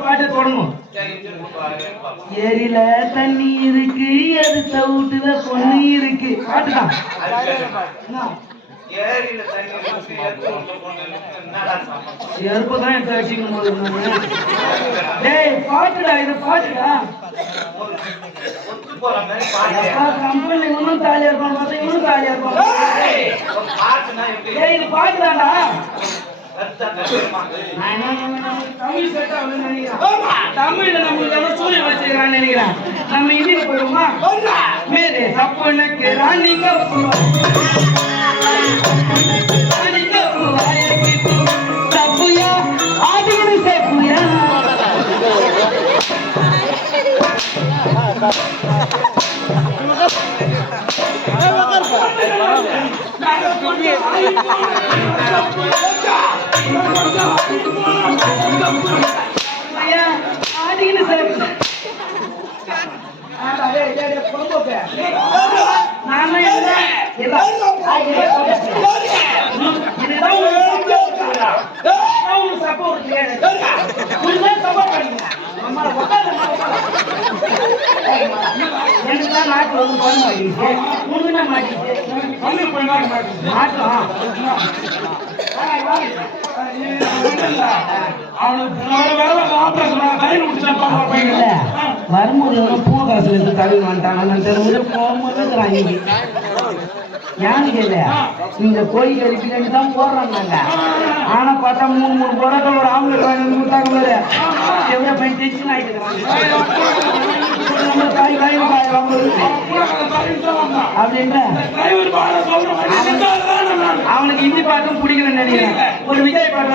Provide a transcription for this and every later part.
பாட்டு தொடணும் ஏரியில தண்ணி இருக்கு எது தவுட்டுல பொண்ணு இருக்கு. பாட்டுதான்? செருப்பு தான் எடுத்து வச்சுக்கணும் பாட்டுடா இது பாட்டுடா. கம்பெனி இவனும் தாலியா இருப்பான் இவனும் தாலியா இருப்பான். ஏய், இது பாட்டுதான்டா. தமிழ் செட் ஆகுதுன்னு நினைக்கிறேன் தமிழ்ல நம்மளுக்கு எவ்வளவு சூரியன் வச்சுக்கிறான்னு நினைக்கிறேன் நம்ம மேரே சப்பனுக்கு தப்புயா சேப்புயா ஐயா ஆதினு வரும்போது பூ காசுல இருந்து தள்ளி வந்துட்டாங்க தெரிஞ்சு போகும்போது ஏன்னு கேள்வி இந்த கோயில் கறிப்பிட்டு தான் போடுறோம் நாங்க ஆனா பார்த்தா மூணு மூணு பரோட்டா ஒரு ஆம்லெட் வாங்கி கொடுத்தாங்க பாரு. எவ்வளவு பையன் டென்ஷன் வாங்குறது அப்படின்ற? அவனுக்கு ஹிந்தி பாட்டும் பிடிக்கலன்னு நினைக்கிறேன். ஒரு விஜய் பாட்டு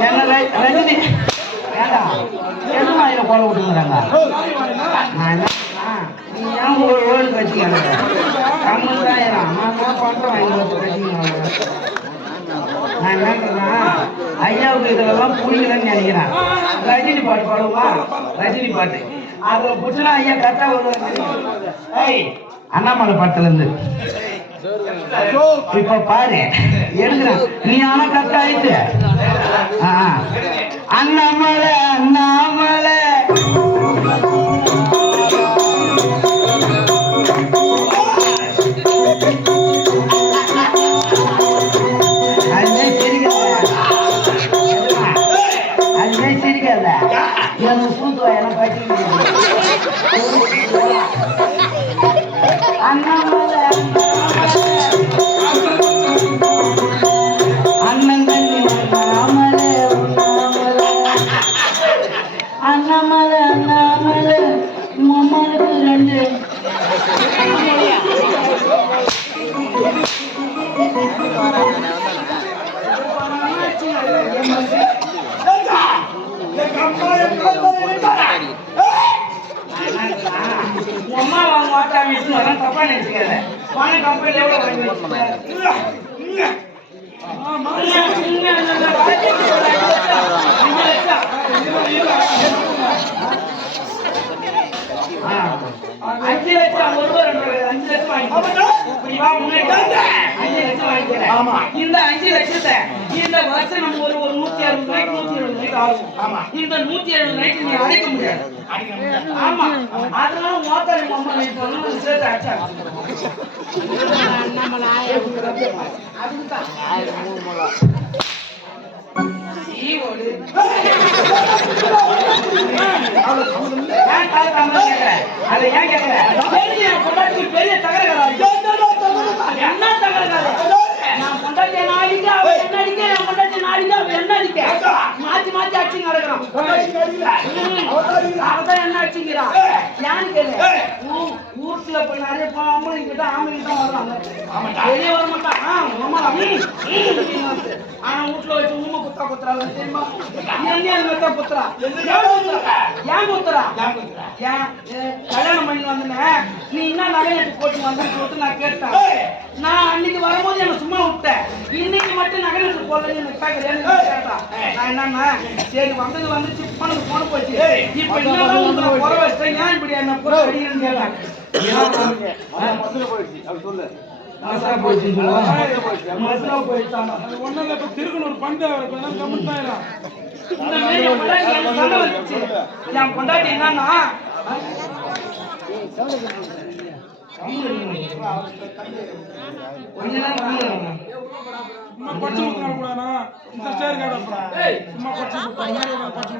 என்ன ரஜினி ஏண்டா? எது வாயில போல விட்டுங்கிறாங்க நான் என்ன? நீ ஏன் ஒரு வேர்டு தமிழ் தான் நான் என்ன பண்றேன் வாங்கி வச்சு கட்சிங்க நான் என்னன்றேன்னா ஐயாவுக்கு இதெல்லாம் புரியலன்னு நினைக்கிறேன். ரஜினி பாட்டு பாடுவா? ரஜினி பாட்டு. அதுல புட்டுனா ஐயா கரெக்டா வருவாங்க ஏய் அண்ணாமலை பாட்டுல இருந்து இப்ப பாரு. எடுக்கிறேன் நீ ஆனா கரெக்டா ஆயிட்டு அண்ணாமலை அண்ணாமலை. தப்பா நினைச்சுக்காத. கம்பெனில. அஞ்சு லட்சம் ஒரு அஞ்சு லட்சம் வாங்கிக்கிறேன். இந்த அஞ்சு லட்சத்தை இந்த வருஷம் நம்ம ஒரு ஒரு நூத்தி அறுபது நைட் நூத்தி எழுபது நைட் ஆகும். இந்த நூத்தி எழுபது நைட் நீ அடைக்க முடியாது. ஆமா அதனால மோத்தாரி மாமா நைட் வந்து சேர்த்து அடிச்சாங்க பெரிய என்ன நான் அடிக்க, அவ என்ன அடிக்க, என் நான் அடிக்க, அவ என்ன அடிக்க? மாத்தி மாத்தி அடிச்சு நடக்க அவதான் என்ன அடிச்சுக்கிறா? ஏன்னு கேளு. ஊருக்குள்ள போய் நிறைய பா- ஆம்பளைங்க கிட்ட ஆம்பளைங்க தான் வர மாட்டான். ஆ, ஆனா வீட்டுல வச்சு ஊமை குத்தா குத்துறாங்க தெரியுமா எங்க அந்த குத்துறா ஏன் குத்துறா? ஏன் குத்துறா ஏன் கல்யாணம் பண்ணி வந்தேன். நீ என்ன நகை எடுத்து போட்டு வந்தேன்னு சொல்லிட்டு நான் கேட்டேன். நான் அன்னைக்கு வரும்போது என்ன சும்மா விட்டேன். இன்னைக்கு மட்டும் நகை எடுத்து போடலன்னு எனக்கு கேட்கறேன்னு கேட்டா நான் என்னன்னா சரி வந்தது வந்துச்சு போனது போன போச்சு. இப்ப என்னதான் உங்களை குறை வச்சிட்டேன்? ஏன் இப்படி என்ன குறை அடிக்கிறேன்னு கேட்டேன். மசா போயிடுச்சுன்னு சொல்லுவா மசா போயிடுச்சாமா ஒண்ணும் இப்ப திருக்கணும் ஒரு பண்டு அவருக்கு வேணா கமெண்ட் ஆயிடும் இந்த மாதிரி என் பொண்டாட்டி வந்துச்சு. என் பொண்டாட்டி என்னன்னா கொஞ்ச நேரம் சும்மா பச்சை கூடானா இந்த ஸ்டேர் கார்டு சும்மா பச்சை பச்சை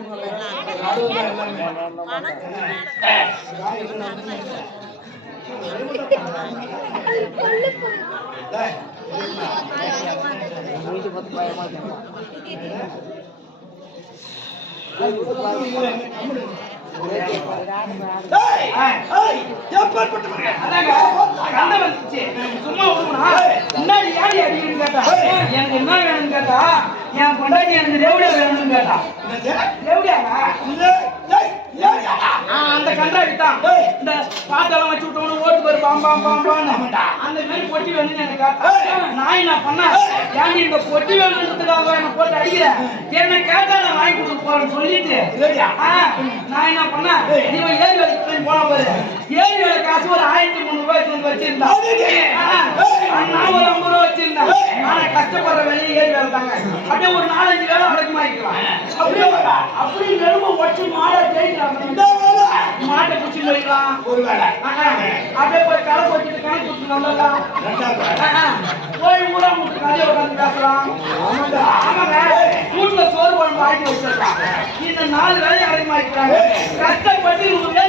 சும்மா விடுவனா? முன்னாடி ஏன்டி அடிக்கிறேன்னு கேட்டா. எனக்கு என்ன வேணும்னு கேட்டா, என் எனக்கு வேணும்னு கேட்டா. அந்த கன்றாவி தான். இந்த பாட்டெல்லாம் வச்சு விட்டவன ஓட்டு பாரு, பாம், பாம், பாம், பாம்னு. அந்த மாதிரி பொட்டி வேணும்னு எனக்கு கேட்டா. நான் என்ன பண்ணேன்? ஏன்டி இந்த பொட்டி வேணுன்றதுக்காக என்னை போட்டு அடிக்கிற? என்ன கேட்டா நான் வாங்கி கொடுக்க போறேன்னு சொல்லிட்டு, நான் என்ன பண்ணேன்? நீ ஏரி வேலைக்கு போய் போனா பாரு. ஏரி வேலை காசு ஒரு ஆயிரத்தி முந்நூறு ரூபாய் வந்து வச்சிருந்தா. ஒரு ஐம்பது ரூபா வச்சிருந்தேன். ஆனா கஷ்டப்படுற வேலையை ஏரி வேலை தாங்க. அப்படியே ஒரு நாலஞ்சு வேலை அடக்கமாக்கிக்கலாம். அப்படியே அப்படி நெரும்ப ஒட்டி மாடை தேய்க்கலாம் மாட்டை பிடிச்சி போய்க்கலாம் அப்படியே போய் களை போச்சுட்டு கணக்கு கொடுத்து வந்துடலாம் போய் ஊரா முட்டு கதையை உட்காந்து பேசலாம். ஆமாங்க. வீட்டுல சோறு குழம்பு ஆக்கி வச்சிருக்கான் இந்த நாலு வேலையை அடக்கமாக்கிறாங்க கஷ்டப்பட்டு இவங்க